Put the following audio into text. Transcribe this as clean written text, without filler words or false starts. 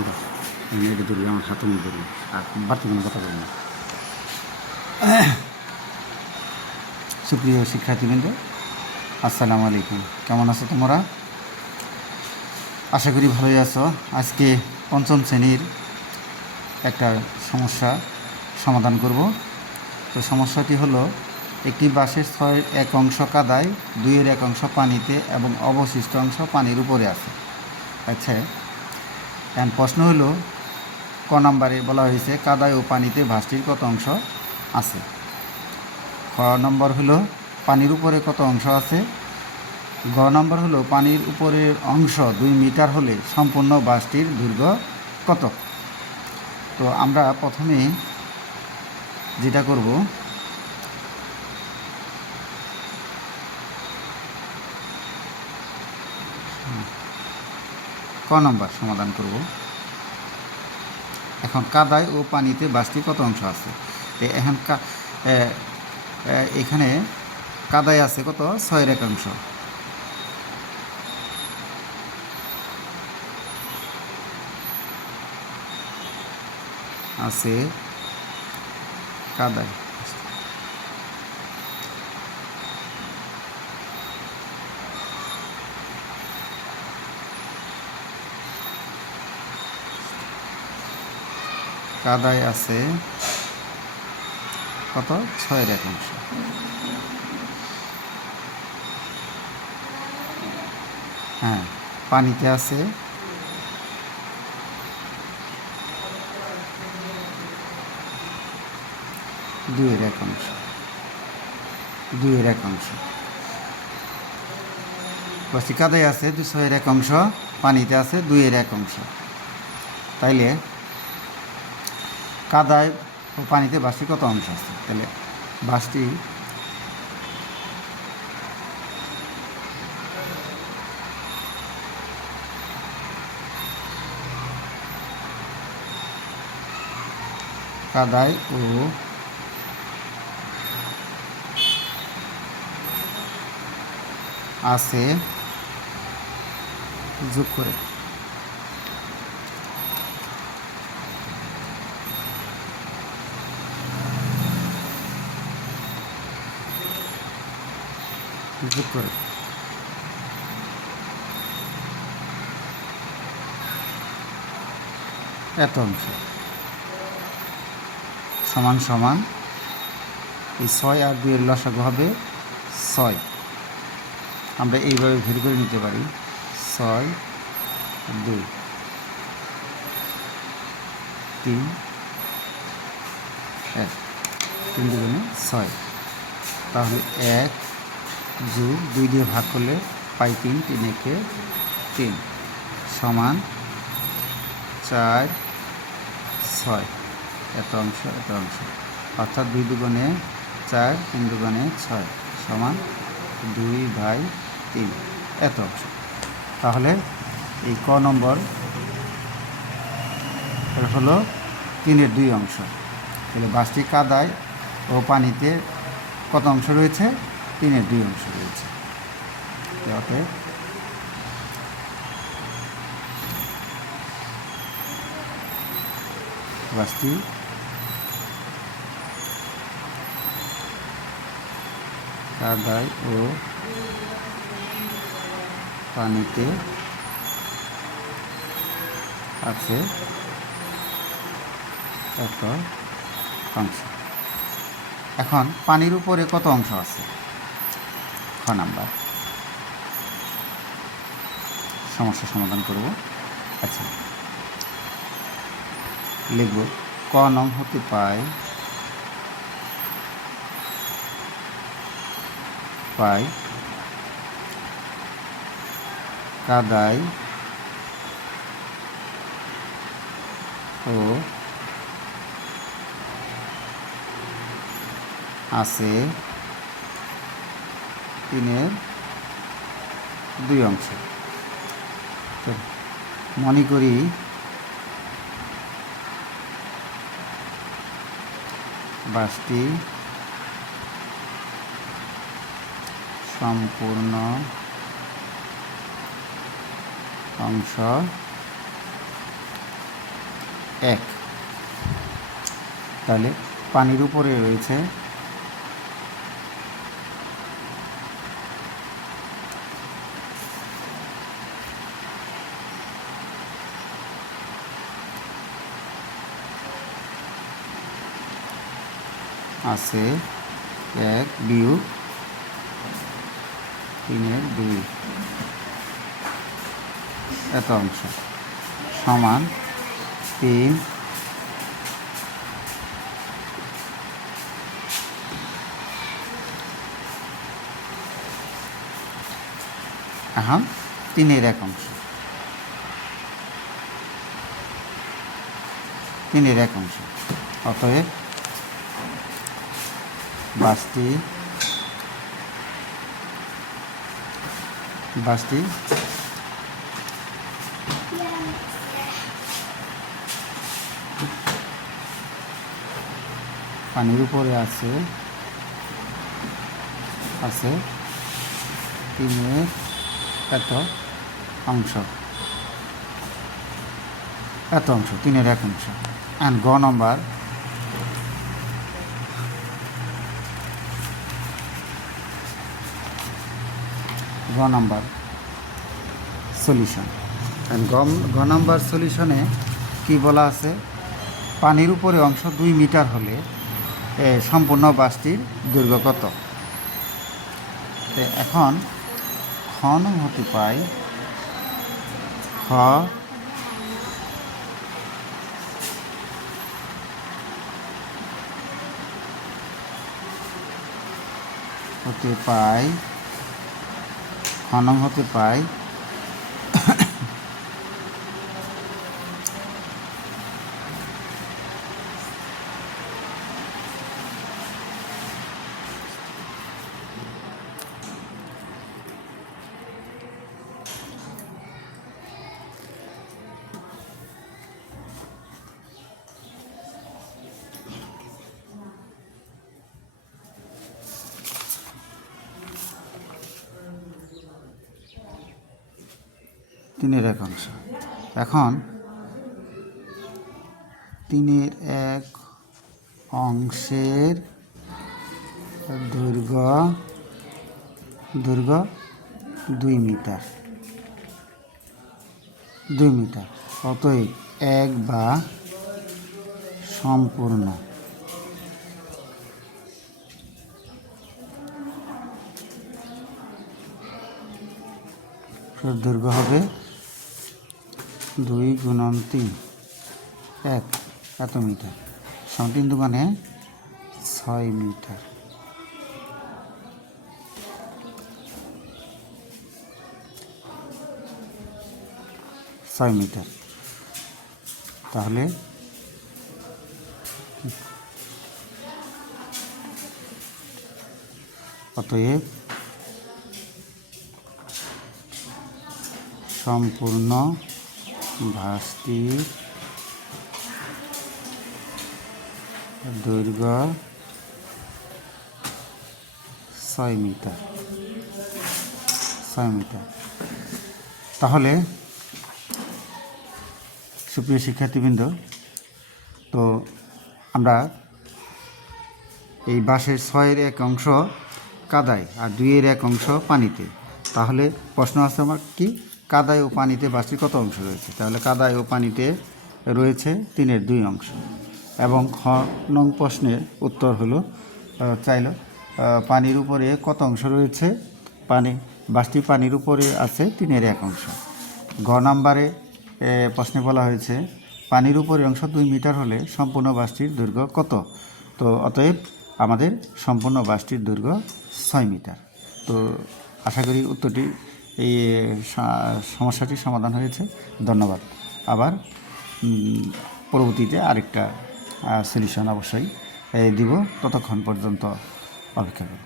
এটা ধরবি আমার হাতের মধ্যে ধরবি আর বাড়তি কোনো কথা বলবো না। সুপ্রিয় শিক্ষার্থীবৃন্দ, আসসালামু আলাইকুম। কেমন আছো তোমরা? আশা করি ভালোই আছো। আজকে পঞ্চম শ্রেণীর একটা সমস্যা সমাধান করব। তো সমস্যাটি হলো, একটি বাঁশের 6/1 অংশ কাদায়, 2/1 অংশ পানিতে এবং অবশিষ্ট অংশ পানির উপরে আছে। আচ্ছা, এখন প্রশ্ন হলো, ক নম্বরে বলা হয়েছে কাদায় ও পানিতে বাঁশটির কত অংশ আছে। খ নম্বর হলো পানির উপরে কত অংশ আছে। গ নম্বর হলো পানির উপরের অংশ 2 মিটার হলে সম্পূর্ণ বাঁশটির দৈর্ঘ্য কত। তো আমরা প্রথমে যেটা করব, ক নম্বর সমাধান করব। এখন কাদায় ও পানিতে বাঁশটি কত অংশ আছে। এখন এখানে কাদায় আছে কত, 6/1 অংশ। আছে কাদায় কাদায় আছে কত, 6/1 অংশ। হ্যাঁ, পানিতে আছে 2/1 অংশ। 2/1 অংশ। বলছি কাদায় আছে 6/1 অংশ, পানিতে আছে 2/1 অংশ। তাইলে কাদায় ও পানিতে বাঁশটি কত অংশ আছে। তাহলে বাঁশটি কাদায় ও আছে যোগ করে এত অংশ সমান সমান এই 6 আর 2 এর লসাগু হবে 6। আমরা এইভাবে বের করে নিতে পারি, 6 2 3 1, 3 দুগুণে 6। তাহলে 1 যোগ 2 দিয়ে ভাগ করলে পাই 3, 3 একে 3 সমান 4 6। এত অংশ এত অংশ, অর্থাৎ 2 দুগুণে 4, 3 দুগুণে 6 সমান 2/3 এত অংশ। তাহলে এই ক নম্বর হলো 3/2 অংশ। তাহলে বাঁশটি কাদায় ও পানিতে কত অংশ রয়েছে, 3/2 অংশ রয়েছে। ওকে, বাঁশটি কাদায় ও পানিতে আছে কত অংশ। এখন পানির উপরে কত অংশ আছে। খ নাম্বার সমস্যা সমাধান করব। আচ্ছা, লিখব ক নং হতে পাই কাদায় ও আছে 3/2 অংশ। মনে করি বাঁশটি সম্পূর্ণ অংশ 1। তাহলে পানির উপরে রয়েছে আছে 1 বিয়োগ 3/2 এত অংশ সমান 3 এখন 3/1 অংশ 3/1 অংশ। অতএব বাসটি পানির উপরে আছে 3/1 এত অংশ 3/1 অংশ। অ্যান্ড গ নাম্বার সলিউশন। গ নাম্বার সলিউশনে কি বলা আছে, পানির উপরে অংশ 2 মিটার হলে সম্পূর্ণ বাসটির দৈর্ঘ্য কত। এখন খ নং হতে পাই খ হতে পাই খ নং হতে পাই তিনের এক অংশ। এখন 3/1 অংশের দৈর্ঘ্য 2 মিটার। অতএব 1 বা সম্পূর্ণ দৈর্ঘ্য হবে 2 × 3 এত মিটার, 3 দুগুণে 6 মিটার। তাহলে অতএব সম্পূর্ণ ভাসটির দৈর্ঘ্য 6 মিটার। তাহলে সুপ্রিয় শিক্ষার্থীবৃন্দ, তো আমরা এই বাসের 6/1 অংশ কাদায় আর 2/1 অংশ পানিতে। তাহলে প্রশ্ন আছে আমার কি, কাদায় ও পানিতে বাসটির কত অংশ রয়েছে। তাহলে কাদায় ও পানিতে রয়েছে 3/2 অংশ। এবং খ নং প্রশ্নের উত্তর হলো চাইল পানির উপরে কত অংশ রয়েছে, বাসটি পানির উপরে আছে 3/1 অংশ। ঘ নাম্বারে প্রশ্নে বলা হয়েছে পানির উপরে অংশ 2 মিটার হলে সম্পূর্ণ বাসটির দৈর্ঘ্য কত। তো অতএব আমাদের সম্পূর্ণ বাসটির দৈর্ঘ্য 6 মিটার। তো আশা করি উত্তরটি এই সমস্যাটির সমাধান হয়েছে। ধন্যবাদ। আবার পরবর্তীতে আরেকটা সলিউশন অবশ্যই দিব, ততক্ষণ পর্যন্ত অপেক্ষা করুন।